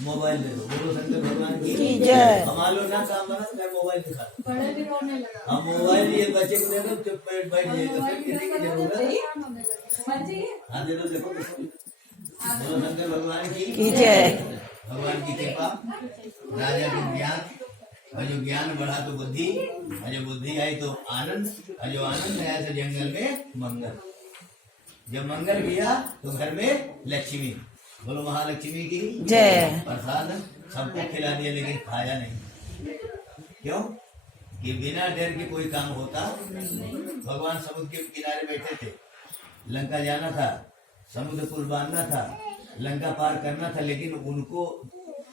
Mobile दे दो, बोलो शंकर भगवान की जय। मान लो ना काम बना, मैं मोबाइल दिखा दूं। बड़े भी रोने लगा। हम मोबाइल ये बच्चे को दे दो, चुप बैठ जाएगा, फिर किसी की जरूरत है। हाँ दे दो, देखो देखो। बोलो शंकर भगवान की जय। भगवान की कृपा, राजा को ज्ञान, और जो ज्ञान बढ़ा तो बुद्धि, और जो बुद्धि आई तो आनंद, और जो आनंद आया तो जंगल में मंगल। जब मंगल किया तो घर में लक्ष्मी। बोलो महालक्ष्मी की जय। प्रसाद सबको खिला दिया लेकिन खाया नहीं। क्यों? कि बिना डर के कोई काम होता। भगवान समुद्र के किनारे बैठे थे, लंका जाना था, समुद्र पुल बांधना था, लंका पार करना था, लेकिन उनको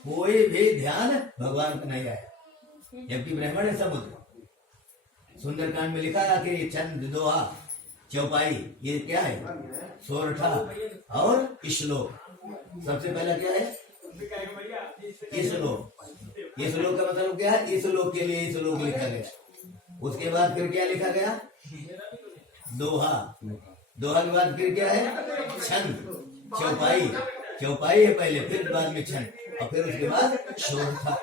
कोई भी ध्यान भगवान को नहीं आया। जबकि ब्राह्मण है समुद्र। सुंदरकांड में लिखा है कि चंद दोहा चौपाई, ये क्या है? सोरठा और श्लोक। सबसे पहला क्या है? श्लोक। श्लोक का मतलब क्या है? श्लोक के लिए श्लोक लिखा गया। उसके बाद फिर क्या लिखा गया? दोहा। दोहा के बाद फिर क्या है? छंद, चौपाई। चौपाई है पहले, फिर बाद में छंद, और फिर उसके बाद सोरठा।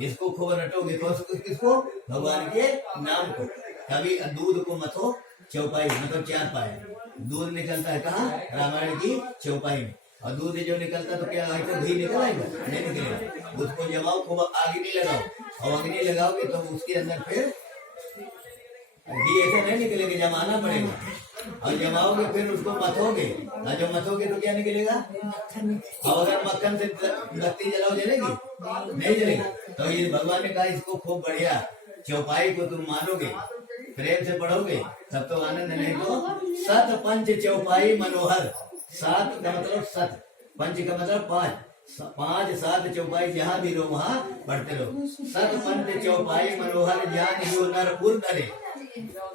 इसको खूब रटोगे तो किसको? भगवान के नाम को। कभी दूध को मथो, चौपाई मतलब चार पाए। दूध निकलता है कहाँ? रामायण की चौपाई में। और दूध जो निकलता तो क्या तो घी निकल आएगा? नहीं निकलेगा। उसको जमाओ, खूब आग नहीं लगाओ, और अग्नि लगाओगे तो उसके अंदर फिर घी ऐसे नहीं निकलेगा, जमाना पड़ेगा। और जमाओगे फिर उसको मथोगे, और जो मथोगे तो क्या निकलेगा? और अगर मक्खन से बत्ती जलाओ जलेगी? नहीं जलेगी। तो ये भगवान ने कहा इसको खूब बढ़िया चौपाई को तुम मानोगे, प्रेम से पढ़ोगे तब तो आनंद, नहीं तो सत पंच चौपाई मनोहर। सात का मतलब सत, पंच का मतलब पांच, पांच सात चौपाई जहाँ भी रहो वहाँ पढ़ते रहो। सत पंच चौपाई मनोहर ज्ञान जो नर उर्धरे।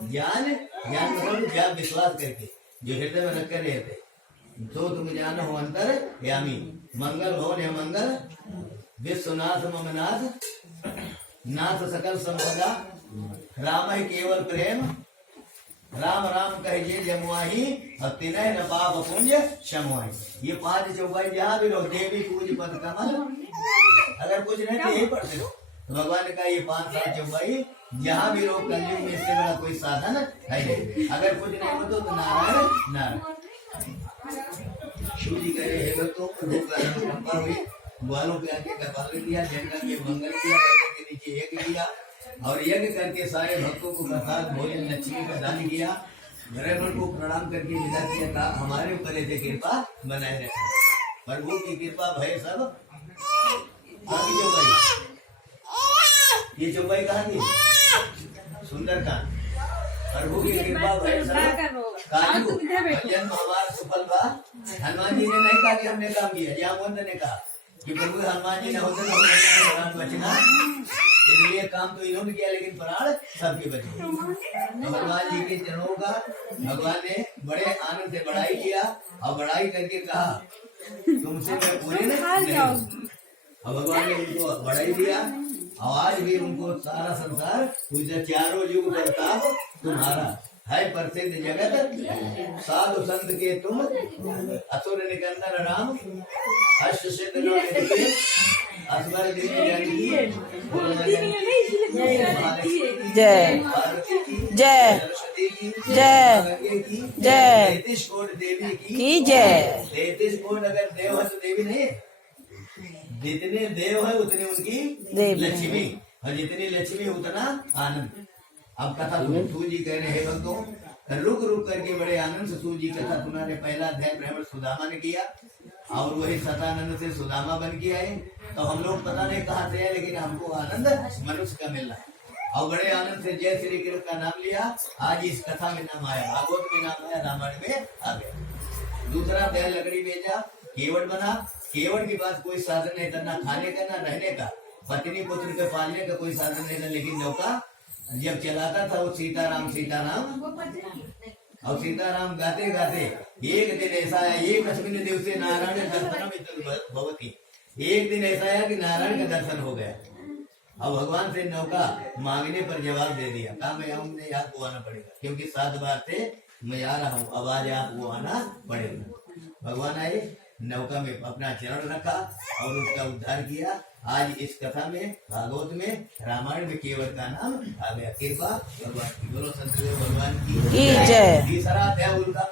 ज्ञान, ज्ञान मतलब ज्ञान विश्वास करके जो हृदय में रख कर रहते, तो तुम जान हो अंतर यामी। मंगल भवन है मंगल, विश्वनाथ मम नाथ, नाथ सकल संपदा, राम ही केवल प्रेम, राम राम कहिए जमुआही, भक्ति नहीं न पाप पुण्य क्षमुआही। ये पांच चौपाई जहाँ भी रहो, देवी पूज पद कमल, अगर कुछ नहीं तो यही पढ़ते रहो। तो भगवान ने कहा ये पांच सात चौपाई जहाँ भी रहो, कलयुग में इससे बड़ा कोई साधन है नहीं। अगर कुछ नहीं हो तो नारायण नारायण। शिव जी कह रहे हैं भक्तों को हुई, ग्वालों के आगे कपाल दिया, जंगल में मंगल किया, के नीचे यज्ञ किया, और यज्ञ करके सारे भक्तों को प्रसाद भोजन लक्ष्मी का दान किया। ड्राइवर को प्रणाम करके विदा किया, कहा हमारे ऊपर ऐसे कृपा बनाए रखे। प्रभु की कृपा भय सब आगे चौपाई। ये चौपाई कहाँ की? सुंदरकांड। प्रभु की कृपा भय सब काजू जन्म हमारा सफल बा। हनुमान जी ने नहीं कहा कि हमने काम किया, जामवंत ने कहा कि प्रभु हनुमान जी ने होते तो प्राण बचना, इसलिए काम तो इन्होंने किया लेकिन प्राण सबके बचे। भगवान जी के चरणों का भगवान ने बड़े आनंद से बड़ाई किया, और बड़ाई करके कहा तुमसे मैं पूरे नहीं। और भगवान ने उनको बढ़ाई दिया, और आज भी उनको सारा संसार पूजा, चारों युग प्रताप तुम्हारा है प्रसिद्ध जगत, साधु संत के तुम असुर निकंदन राम, अष्ट सिद्ध असवर जय जय जय जय 33 कोट देवी की जय। 33 कोट अगर देव है तो देवी नहीं है। जितने देव है उतने उनकी लक्ष्मी, और जितनी लक्ष्मी उतना आनंद। अब कथा सूत जी कह रहे हैं भक्तों, रुक रुक करके बड़े आनंद से सूत जी कथा सुना रहे। पहला अध्याय ब्राह्मण सुदामा ने किया, और वही सतानंद से सुदामा बन के आए। तो हम लोग पता नहीं कहाँ से है, लेकिन हमको आनंद मनुष्य का मिल रहा है, और बड़े आनंद से जय श्री कृष्ण का नाम लिया। आज इस कथा में नाम आया, भागवत में नाम आया, रामायण में आ गया। दूसरा अध्याय लकड़ी बेचा, केवट बना। केवट के पास कोई साधन नहीं था, ना खाने का ना रहने का, पत्नी पुत्र के पालने का कोई साधन नहीं था। लेकिन नौका जब चलाता था वो सीताराम सीताराम, और सीताराम गाते गाते एक दिन ऐसा आया, एक अस्मिन दिवसे नारायण दर्शनम भवति। एक दिन ऐसा आया कि नारायण का दर्शन हो गया, और भगवान से नौका मांगने पर जवाब दे दिया, कहा मैं आऊंगा, आपको आना पड़ेगा, क्योंकि 7 बार से मैं आ रहा हूँ, अब आज आपको आना पड़ेगा। भगवान आए, नौका में अपना चरण रखा और उसका उद्धार किया। आज इस कथा में भागवत में रामायण में केवट का नाम आ गया। कृपा भगवान की। बोलो संतदेव भगवान की जय। तीसरा अध्याय उनका